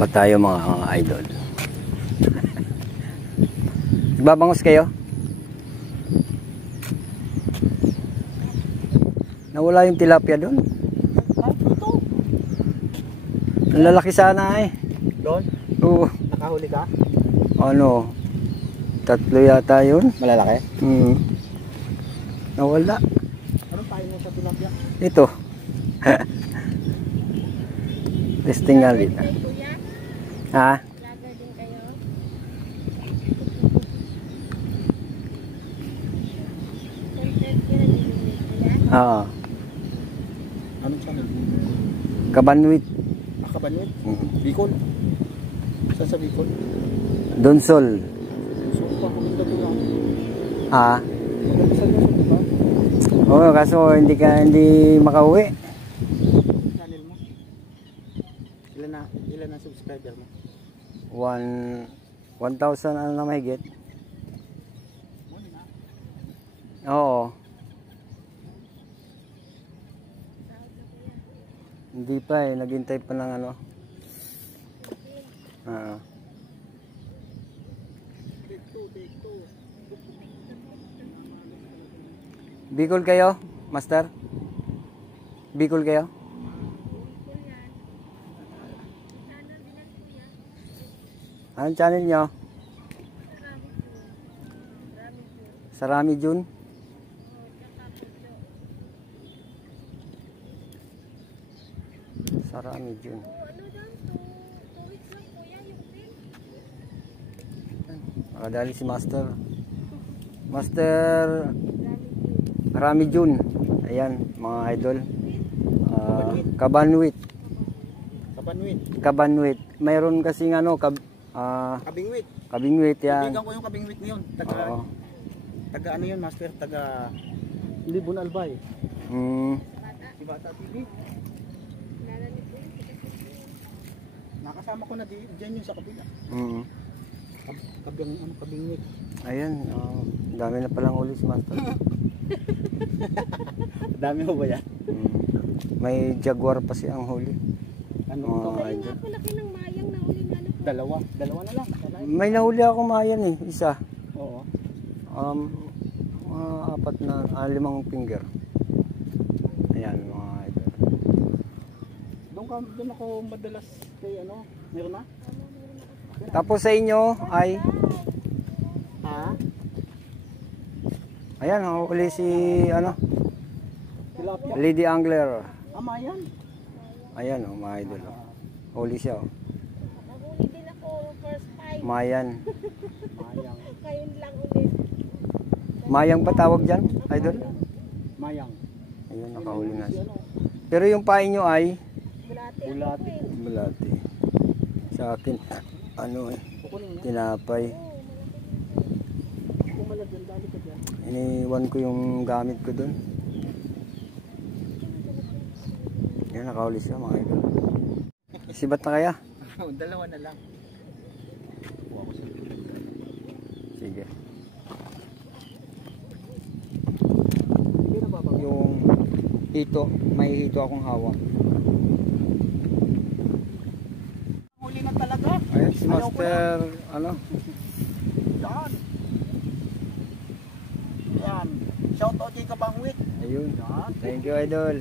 Pa tayo mga idol. Nagbabangos kayo? Nawala yung tilapia doon. Ang lalaki sana eh. Doon? Oo. Nakahuli ka? Ano? 3 yata yun. Malalaki? Nawala. Anong tayo mo sa tilapia? Ito. Testing nga rin. Ha? Vlogger din kayo? Content ka na din nila? Oo. Anong channel? Kabanwit. Kabanwit? Bicol? Saan sa Bicol? Donsol. So, papunta doon lang. Ha? Magandang na sa diba? Oo, kaso hindi makauwi. Channel mo? Ilan na subscriber mo? 1,000 ano na mahigit. Oo. Hindi pa eh, naghintay pa ng ano. Bicol kayo, Master? Bicol kayo? Anong channel nyo? Sarami Jun? Sarami Jun. Nakadali si Master. Master Rami Jun. Ayan, mga idol. Kabanwit. Kabanwit. Mayroon kasing ano, Kabingwit. Kabingwit yan. Kaibigan ko yung Kabingwit ngayon. Taga ano yun, Master? Taga Libon Albay. Si Bata TV. Nakasama ko na diyan yung sa kabila. Kabingwit. Ayan, dami na palang huli si Master. Dami mo ba yan? May jaguar pa siyang huli. Ano? Ay, nga po laki ng mayang na uli na ano. Dalawa na lang. May nahuli ako mayan eh, isa. Oo. 5 finger. Ayan mga idol. Doon ako madalas kay ano, meron na? Tapos sa inyo ay ayan, uli si ano? Tilapia. Lady Angler. Mayan. Ayan mga idol. Huli siya Nahuli din ako first time. Mayan. Ngayon lang ulit. Mayang pa tawag dyan, idol? Mayang. Ayun, nakahuli na siya. Pero yung pain nyo ay? Bulati. Bulati. Sa akin, ano eh, tinapay. Iniwan ko yung gamit ko dun. Yan, nakahuli siya mga idol. Sibat na kaya? Dalawa na lang. Sige. Yung hito, may hito akong hawak. Huli na talaga. Ayan si Master, ano? Yan. Shout out kay Kabangwit. Ayun. Thank you idol.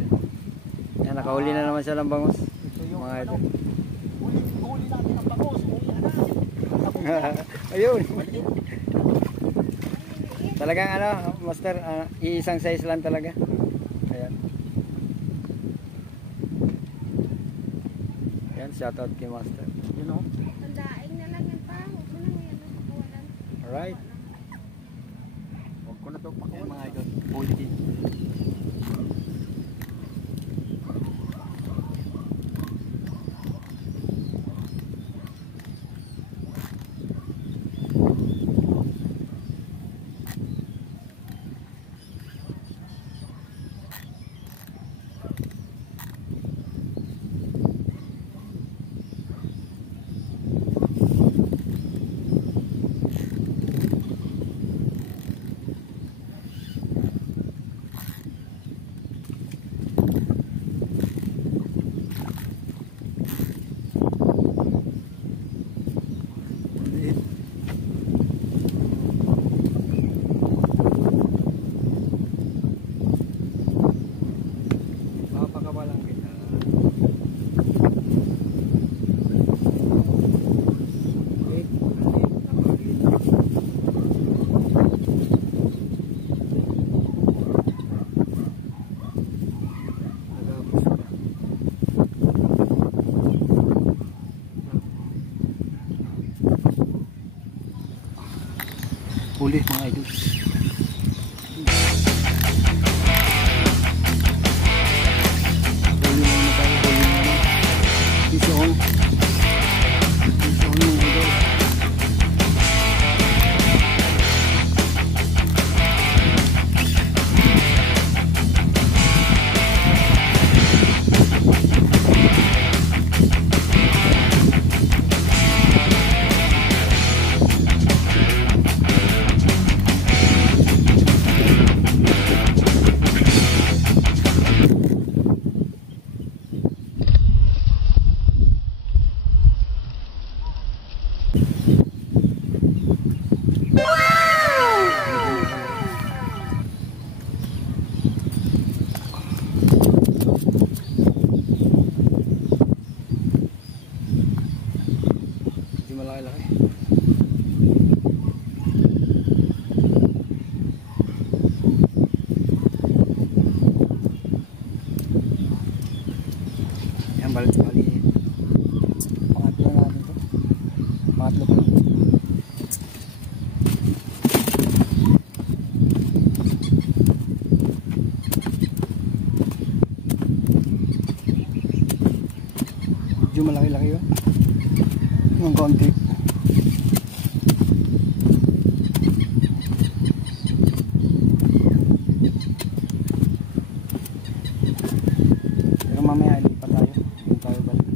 Yan, nakahuli na naman siya ng bangus. Ito yung mga idol. Huli natin ang bangus. Ayun. Talagang ano, Master, iisang size lang talaga. Ayan. Ayan, shout out kay Master. You know? Ang daing na lang yan pa. Huwag mo nang yan ang pakawalan. Alright. Huwag ko na ito pakawalan mga idol. Huli din. huli mga idol. Huli na tayo, huli na. Bison. Bison mga idol. Malaki-laki. Yan, bali pangatlo na natin to. Pangatlo pa. Medyo malaki-laki yun. Ng konti. Pero mamaya hindi pa tayo. Hindi tayo balik.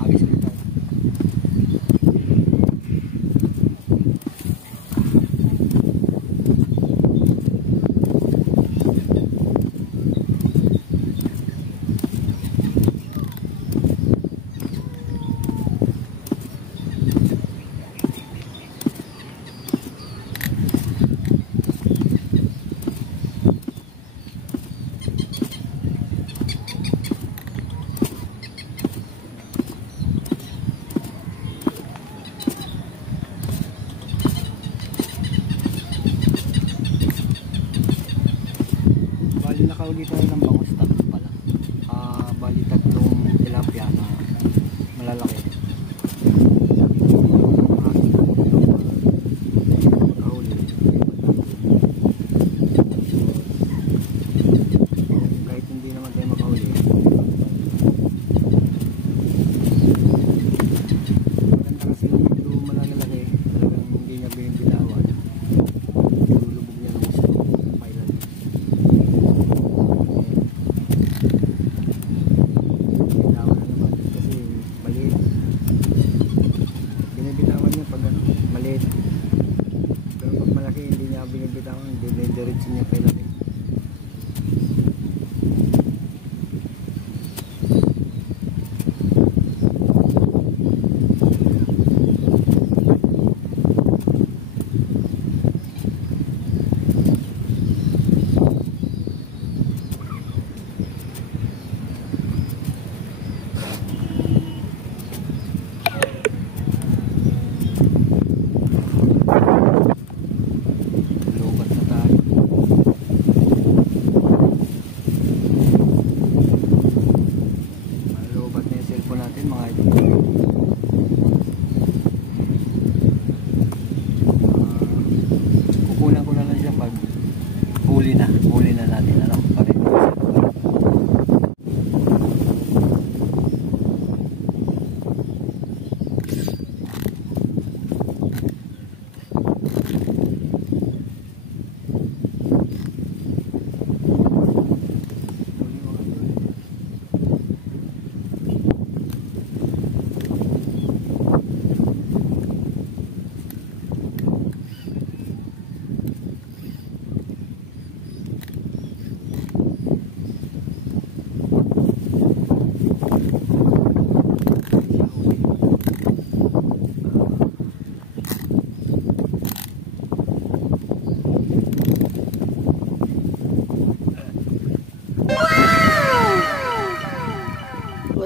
Agis ulit tayo. Bali nakauli tayo ng bangus, tatlo pala. Bali tatlong tilapia na malalaki. Nakauli. Kahit hindi naman tayo makauli. Maganda kasi medyo malalaki. Talagang hindi niya binibitawan. Lulubog niya ng gusto. Pilot. Binibitawan, diretso niya kay Lali. Huli na natin ano pare.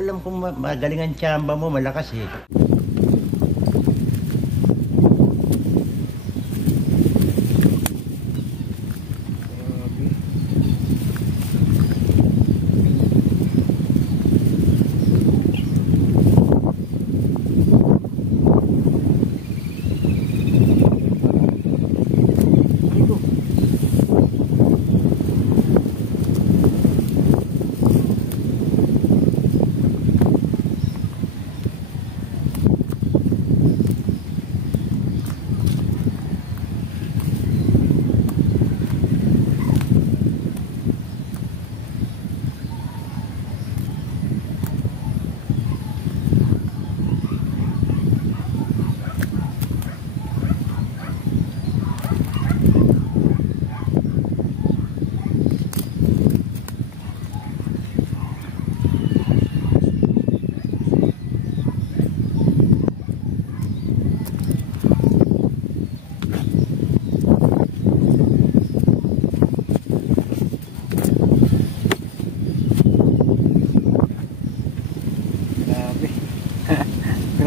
Alam kong magaling ang tsamba mo, malakas eh.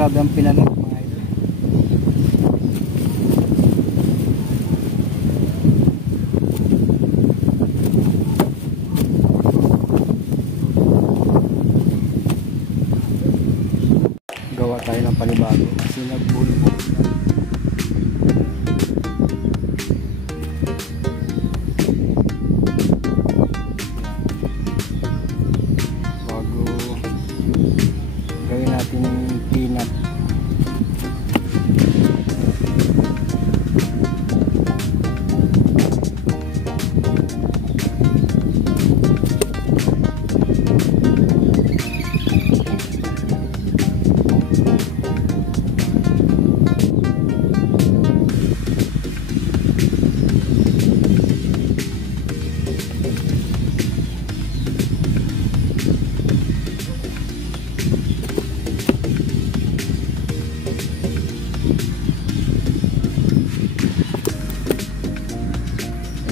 grabe ang pinanog mga idol. Gawa tayo ng panibago kasi nagbulbog na. Bago gawin natin yung peanut.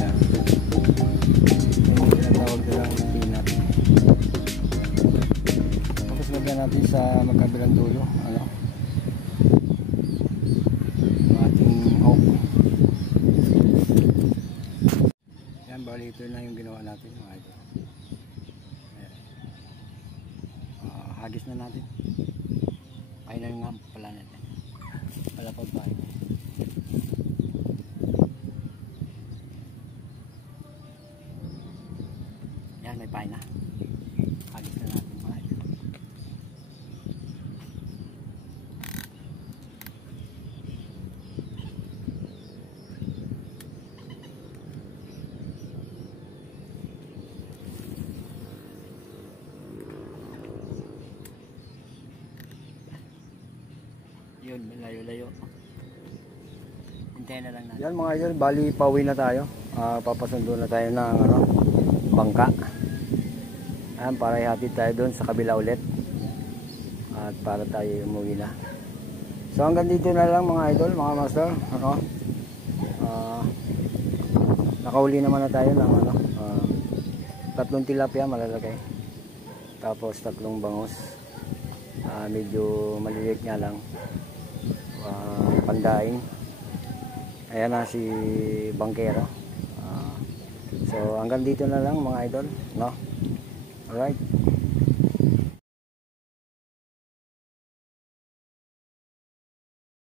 Ayan. Yung tinatawag nilang peanut. Tapos lagyan natin sa magkabilang dulo. Ano? Yung ating oak. Yan, bali ito na yung ginawa natin mga idol. Ayan. Hagis na natin. Ay na yung nga pala natin. Palapag tayo. Yan, may pain na. Hagis na natin mga idol. Yun, layo-layo. Hintayin na lang natin. Yan mga idol, bali pauwi na tayo. Papasundo na tayo ng bangka. Ayan, para ihatid tayo doon sa kabila ulit. At para tayo umuwi na. So hanggang dito na lang mga idol, mga master. Ano? Nakauli naman na tayo ng 3 tilapia malalagay. Tapos 3 bangus. Medyo maliliit nga lang. Pandaing. Ayan na si Bangkero. So hanggang dito na lang mga idol, no? Alright.